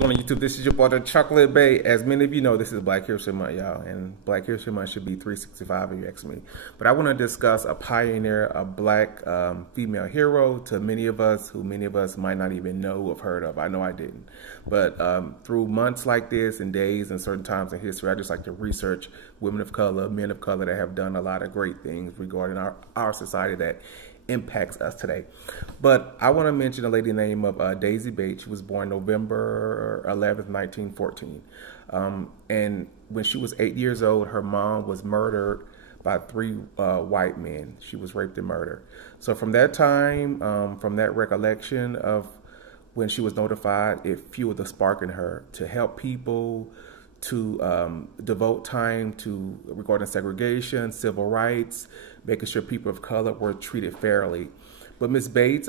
On YouTube, this is your brother Chocolate Bay. As many of you know, this is Black History Month, y'all, and Black History Month should be 365 if you ask me. But I want to discuss a pioneer, a black female hero to many of us who many of us might not even know or have heard of. I know I didn't. But through months like this and days and certain times in history, I just like to research women of color, men of color that have done a lot of great things regarding our society that impacts us today. But I want to mention a lady named Daisy Bates. She was born November 11th, 1914. And when she was 8 years old, her mom was murdered by three white men. She was raped and murdered. So from that time, from that recollection of when she was notified, it fueled the spark in her to help people, to devote time to regarding segregation, civil rights, making sure people of color were treated fairly. But Miss Bates,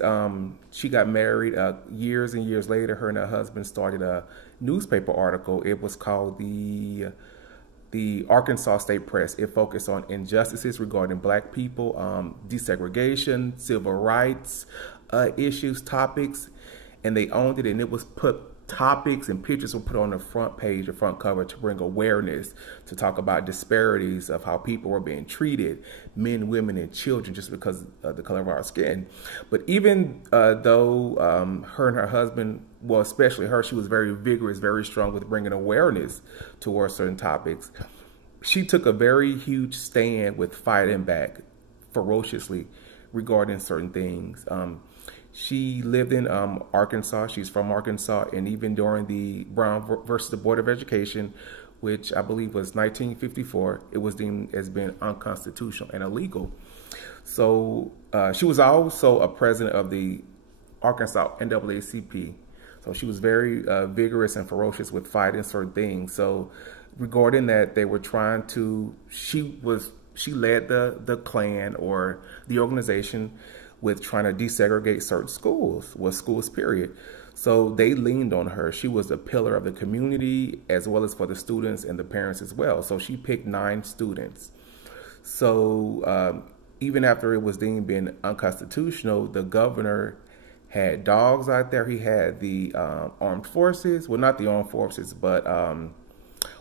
she got married years and years later. Her and her husband started a newspaper article. It was called the Arkansas State Press. It focused on injustices regarding black people, desegregation, civil rights issues, topics, and they owned it, and it was put topics and pictures were put on the front page, the front cover, to bring awareness, to talk about disparities of how people were being treated, men, women, and children, just because of the color of our skin. But even though her and her husband, well, especially her, she was very vigorous, very strong with bringing awareness towards certain topics, she took a very huge stand with fighting back ferociously regarding certain things. She lived in Arkansas. She's from Arkansas. And even during the Brown versus the Board of Education, which I believe was 1954, it was deemed as being unconstitutional and illegal. So she was also a president of the Arkansas NAACP. So she was very vigorous and ferocious with fighting certain things. So regarding that, they were trying to, she led the Klan or the organization with trying to desegregate certain schools, period. So they leaned on her. She was a pillar of the community as well as for the students and the parents as well. So she picked 9 students. So even after it was deemed being unconstitutional, the governor had dogs out there. He had the armed forces, well, not the armed forces, but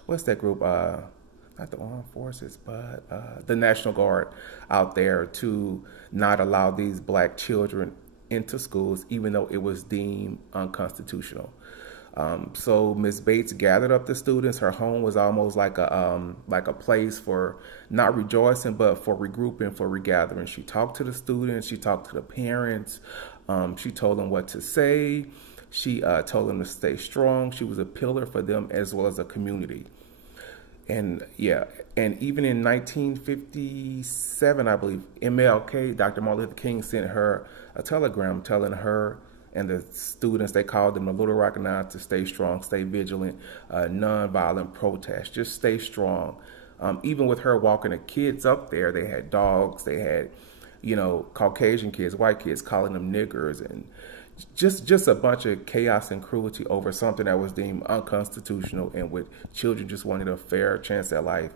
what's that group? Not the armed forces, but the National Guard out there to not allow these black children into schools, even though it was deemed unconstitutional. So Ms. Bates gathered up the students. Her home was almost like a place for not rejoicing, but for regrouping, for regathering. She talked to the students. She talked to the parents. She told them what to say. She told them to stay strong. She was a pillar for them as well as a community. And yeah, and even in 1957, I believe, MLK, Dr. Martin Luther King, sent her a telegram telling her and the students, they called them the Little Rock Nine, to stay strong, stay vigilant, nonviolent protest, just stay strong. Even with her walking the kids up there, they had dogs, they had, you know, Caucasian kids, white kids calling them niggers, and just a bunch of chaos and cruelty over something that was deemed unconstitutional, and with children just wanting a fair chance at life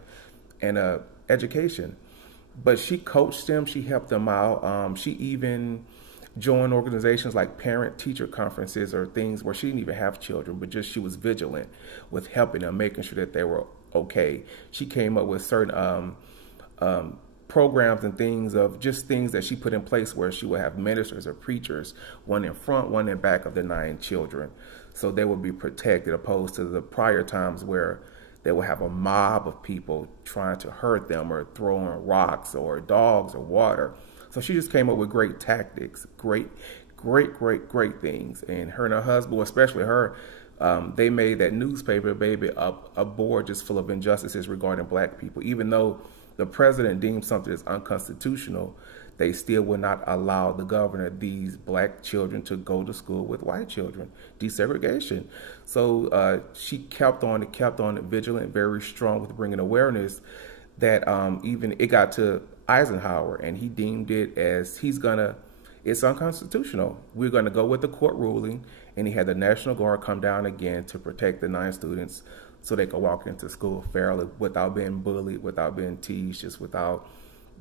and education. But she coached them, she helped them out. She even joined organizations like parent-teacher conferences or things where she didn't even have children, but just she was vigilant with helping them, making sure that they were okay. She came up with certain programs and things of just things that she put in place where she would have ministers or preachers, one in front, one in back of the 9 children. So they would be protected, opposed to the prior times where they would have a mob of people trying to hurt them or throwing rocks or dogs or water. So she just came up with great tactics, great things. And her and her husband, well, especially her, they made that newspaper, baby, a board just full of injustices regarding black people. Even though the president deemed something as unconstitutional, they still would not allow the governor, these black children, to go to school with white children, desegregation. So she kept on vigilant, very strong with bringing awareness that even it got to Eisenhower, and he deemed it as it's unconstitutional. We're going to go with the court ruling, and he had the National Guard come down again to protect the 9 students so they could walk into school fairly without being bullied, without being teased, just without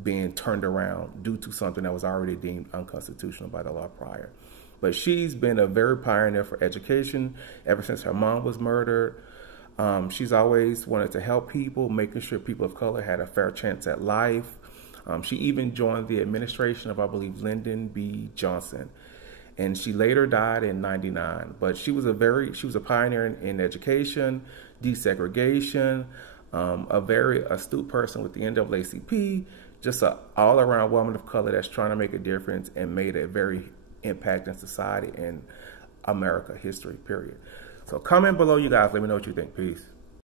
being turned around due to something that was already deemed unconstitutional by the law prior. But she's been a very pioneer for education ever since her mom was murdered. She's always wanted to help people, making sure people of color had a fair chance at life. She even joined the administration of, I believe, Lyndon B. Johnson. And she later died in '99. But she was a pioneer in education, desegregation, a very astute person with the NAACP, just an all-around woman of color that's trying to make a difference and made a very impact in society and America history, period. So comment below, you guys. Let me know what you think. Peace.